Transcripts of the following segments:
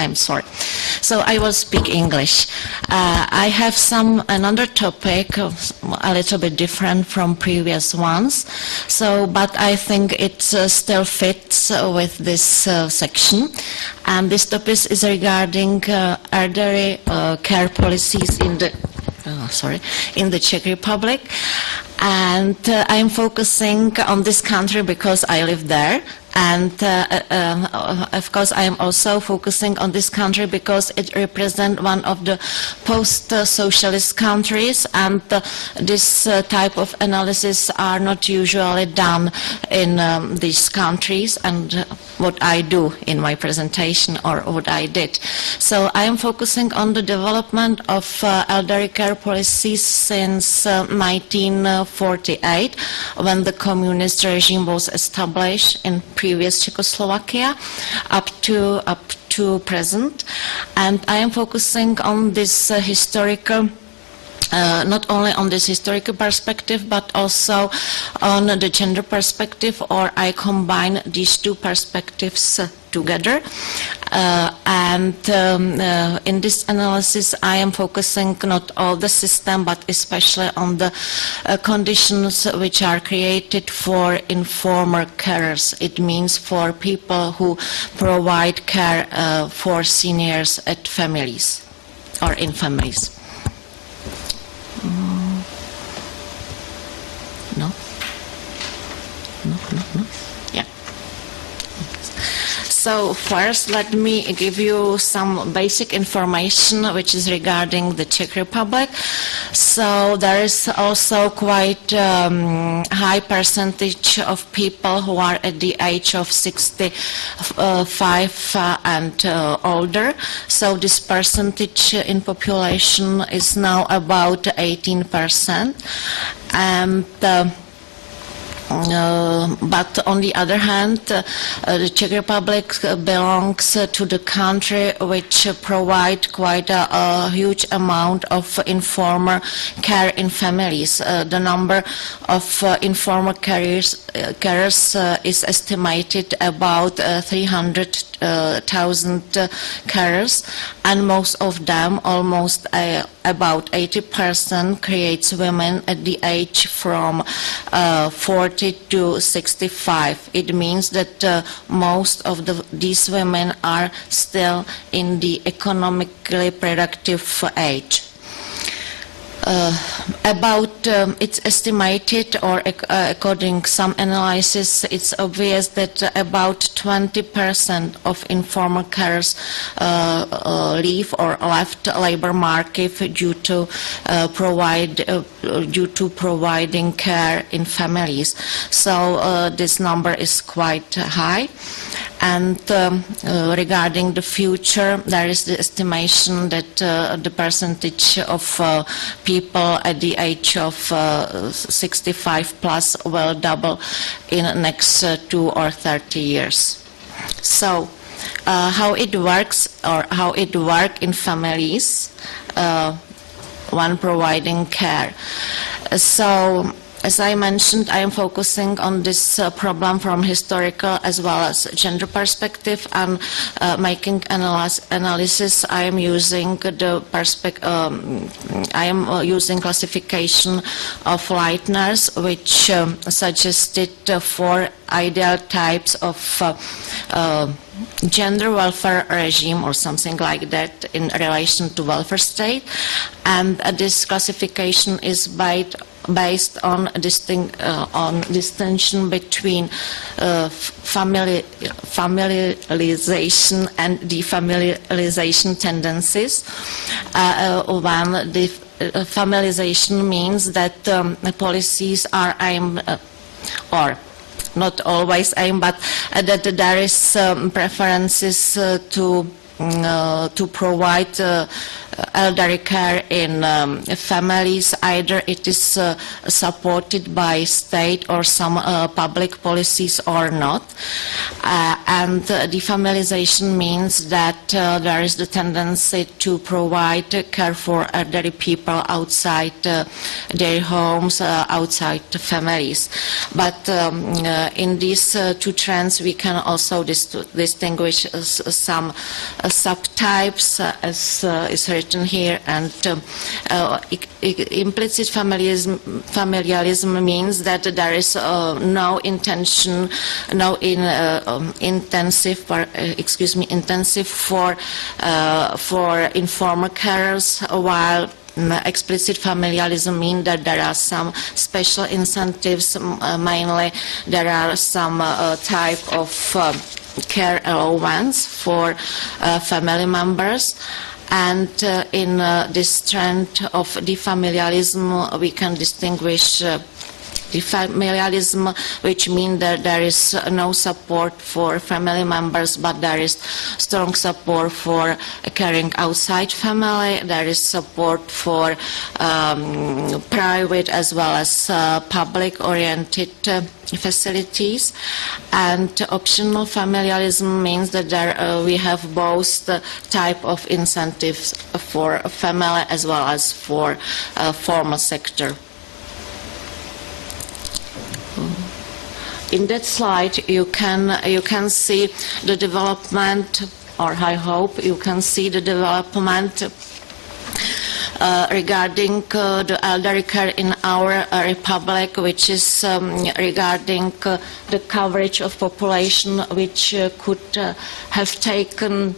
I'm sorry. So I will speak English. I have another topic, a little bit different from previous ones. So, but I think it still fits with this section. And this topic is regarding elderly care policies in the Czech Republic. And I'm focusing on this country because I live there. And of course, I am also focusing on this country because it represents one of the post-socialist countries, and this type of analysis are not usually done in these countries, and what I do in my presentation or what I did. So I am focusing on the development of elderly care policies since 1948, when the communist regime was established in previous Czechoslovakia up to present, and I am focusing on this historical. Not only on this historical perspective, but also on the gender perspective, or I combine these two perspectives together. In this analysis, I am focusing not on the system, but especially on the conditions which are created for informal carers. It means for people who provide care for seniors at families or in families. No. Yeah. So first, let me give you some basic information which is regarding the Czech Republic. So there is also quite high percentage of people who are at the age of 65 and older. So this percentage in population is now about 18%. And but on the other hand, the Czech Republic belongs to the country which provide quite a huge amount of informal care in families. The number of informal carers is estimated about 300,000 carers, and most of them, almost about 80%, creates women at the age from 40 to 65. It means that most of these women are still in the economically productive age. It's estimated, or according to some analysis, it's obvious that about 20% of informal carers leave or left labor market due to providing care in families. So this number is quite high. And regarding the future, there is the estimation that the percentage of people at the age of 65 plus will double in the next 2 or 30 years. So how it works, or how it works in families when providing care. So, as I mentioned, I am focusing on this problem from historical as well as gender perspective, and making analysis. I am using using classification of Leitner's, which suggested 4 ideal types of gender welfare regime or something like that in relation to welfare state, and this classification is based on distinction between familiarization and defamiliarization tendencies. When the familiarization means that policies are aimed, or not always aimed, but that there is preferences to provide elderly care in families. Either it is supported by state or some public policies or not. And defamilialization means that there is the tendency to provide care for elderly people outside their homes, outside the families. But in these two trends, we can also distinguish some subtypes, as is written here. And implicit familialism means that there is no intention, no intensive for informal carers, while explicit familialism means that there are some special incentives. Mainly, there are some type of care allowance for family members. And in this trend of defamilialism, we can distinguish defamilialism, which means that there is no support for family members, but there is strong support for caring outside family. There is support for private as well as public-oriented facilities. And optional familialism means that we have both the type of incentives for family as well as for formal sector. In that slide, you can see the development, or I hope you can see the development regarding the elderly care in our republic, which is regarding the coverage of population which could have taken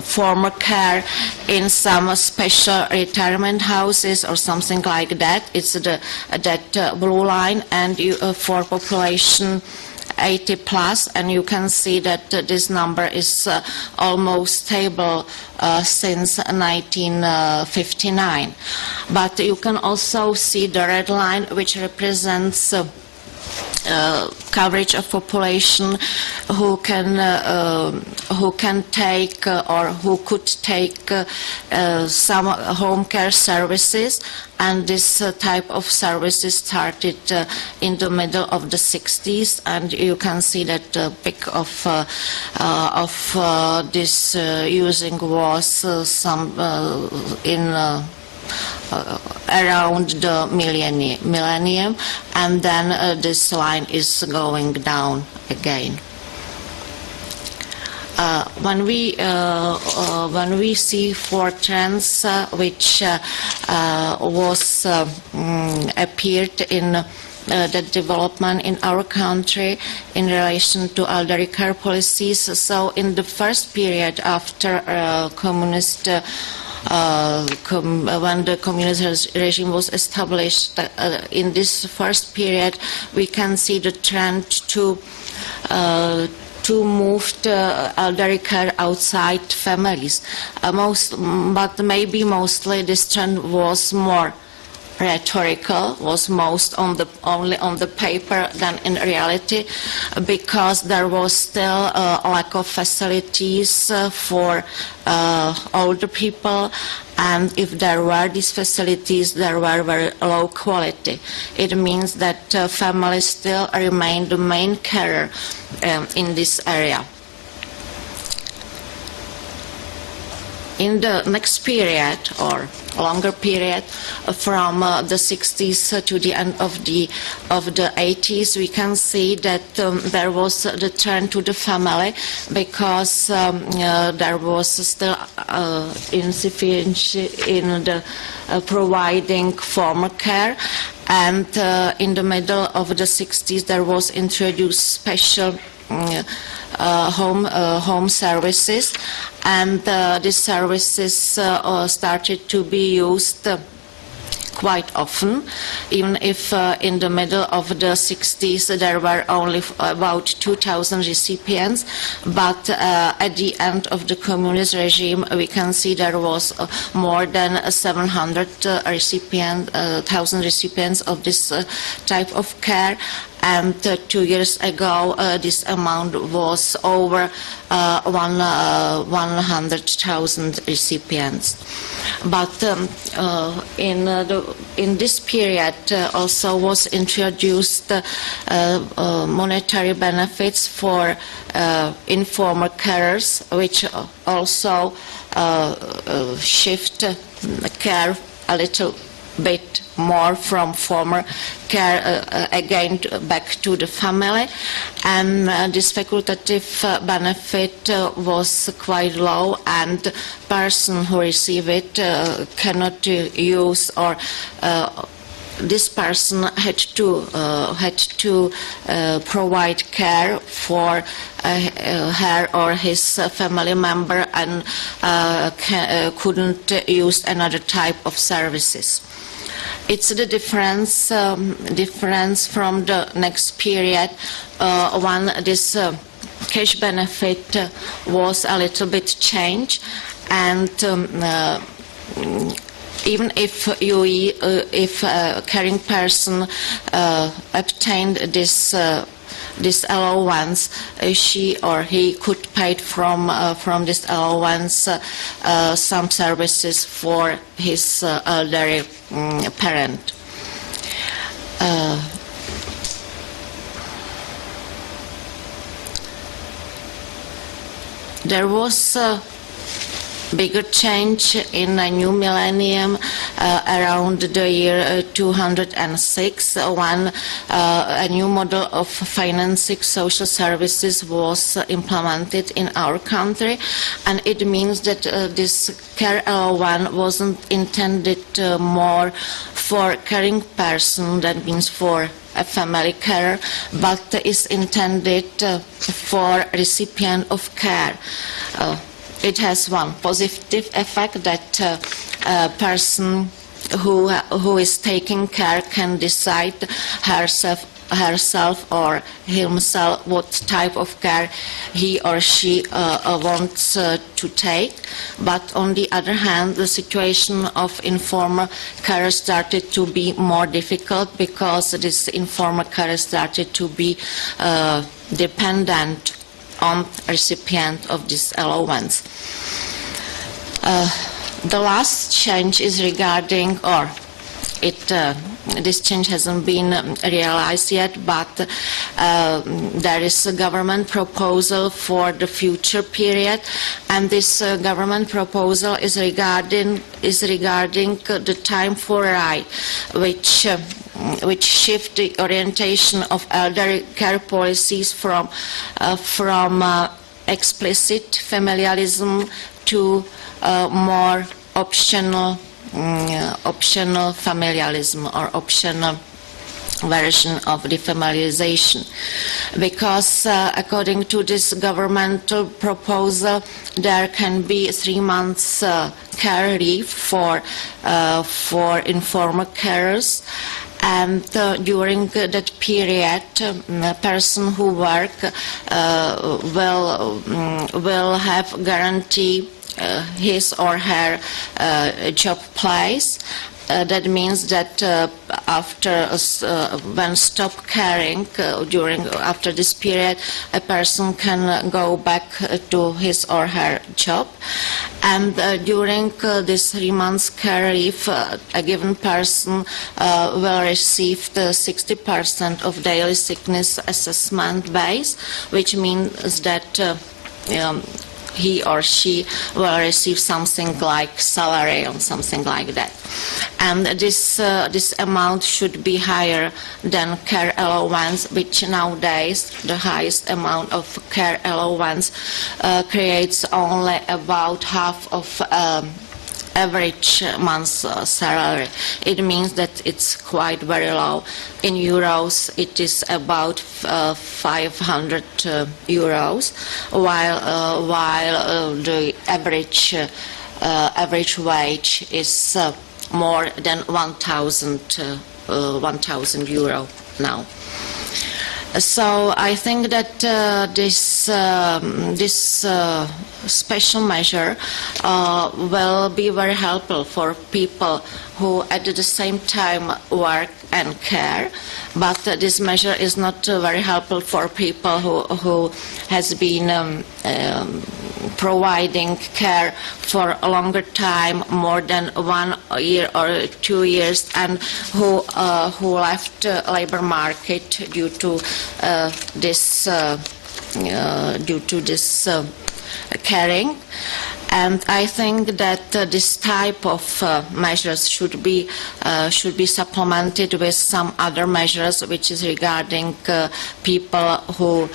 former care in some special retirement houses or something like that. It's that blue line, and for population 80 plus, and you can see that this number is almost stable since 1959. But you can also see the red line, which represents coverage of population who can take or who could take some home care services, and this type of services started in the middle of the 60s, and you can see that the peak of this using was some in around the millennium, and then this line is going down again. When we see four trends which was appeared in the development in our country in relation to elderly care policies, so in the first period after communist when the communist regime was established, in this first period, we can see the trend to move the elderly care outside families. But maybe mostly this trend was more rhetorical, was only on the paper than in reality, because there was still a lack of facilities for older people, and if there were these facilities, they were very low quality. It means that families still remain the main carer in this area. In the next period, or longer period, from the 60s to the end of the 80s, we can see that there was the turn to the family, because there was still insufficiency in the providing formal care, and in the middle of the 60s there was introduced special home services, and these services started to be used quite often, even if in the middle of the 60s there were only about 2,000 recipients, but at the end of the communist regime we can see there was more than 700,000 recipients of this type of care. and 2 years ago this amount was over 100,000 recipients. But in this period also was introduced monetary benefits for informal carers, which also shift care a little bit more from former care again back to the family, and this facultative benefit was quite low, and person who receive it cannot use, or this person had to provide care for her or his family member, and couldn't use another type of services. It's the difference from the next period when this cash benefit was a little bit changed, and even if a caring person obtained this allowance, she or he could pay from this allowance some services for his elderly parent. There was bigger change in a new millennium around the year 206, when a new model of financing social services was implemented in our country, and it means that this care allowance wasn't intended more for caring person, that means for a family care, but is intended for recipient of care. It has one positive effect, that a person who is taking care can decide herself or himself what type of care he or she wants to take. But on the other hand, the situation of informal care started to be more difficult, because this informal care started to be dependent on recipient of this allowance. The last change is regarding, or this change hasn't been realized yet, but there is a government proposal for the future period, and this government proposal is regarding the time for right, which shift the orientation of elderly care policies from explicit familialism to more optional familialism, or optional version of defamiliarization, because according to this governmental proposal, there can be 3 months care leave for informal carers. And during that period, a person who work will have guarantee his or her job place. That means that after when stop caring after this period, a person can go back to his or her job, and during this 3 months care leave, a given person will receive the 60% of daily sickness assessment base, which means that he or she will receive something like salary or something like that. And this amount should be higher than care allowance, which nowadays the highest amount of care allowance creates only about half of average month's salary. It means that it's quite very low. In euros, it is about 500 euros, while the average wage is more than 1,000 euro now. So I think that this special measure will be very helpful for people who at the same time work and care, but this measure is not very helpful for people who has been providing care for a longer time, more than 1 year or 2 years, and who left labor market due to this caring. And I think that this type of measures should be supplemented with some other measures, which is regarding people who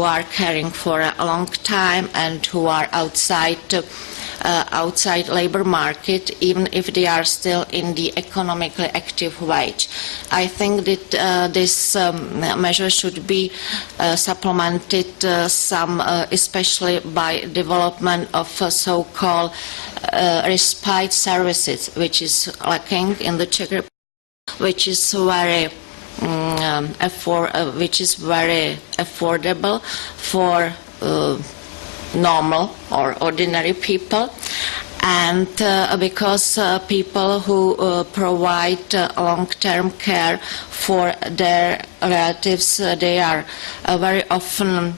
are caring for a long time and who are outside labor market, even if they are still in the economically active wage. I think that this measure should be supplemented especially by development of so-called respite services, which is lacking in the Czech Republic, which is very affordable for normal or ordinary people, and because people who provide long-term care for their relatives, they are very often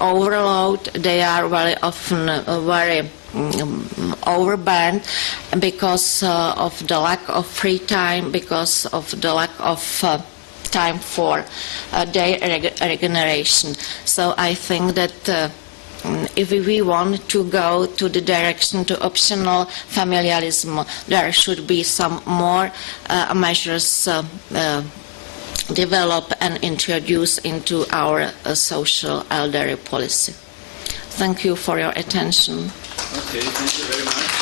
overloaded, they are very often very overburdened because of the lack of free time, because of the lack of time for their regeneration. So I think that if we want to go to the direction to optional familialism, there should be some more measures developed and introduced into our social elderly policy. Thank you for your attention. Okay, thank you very much.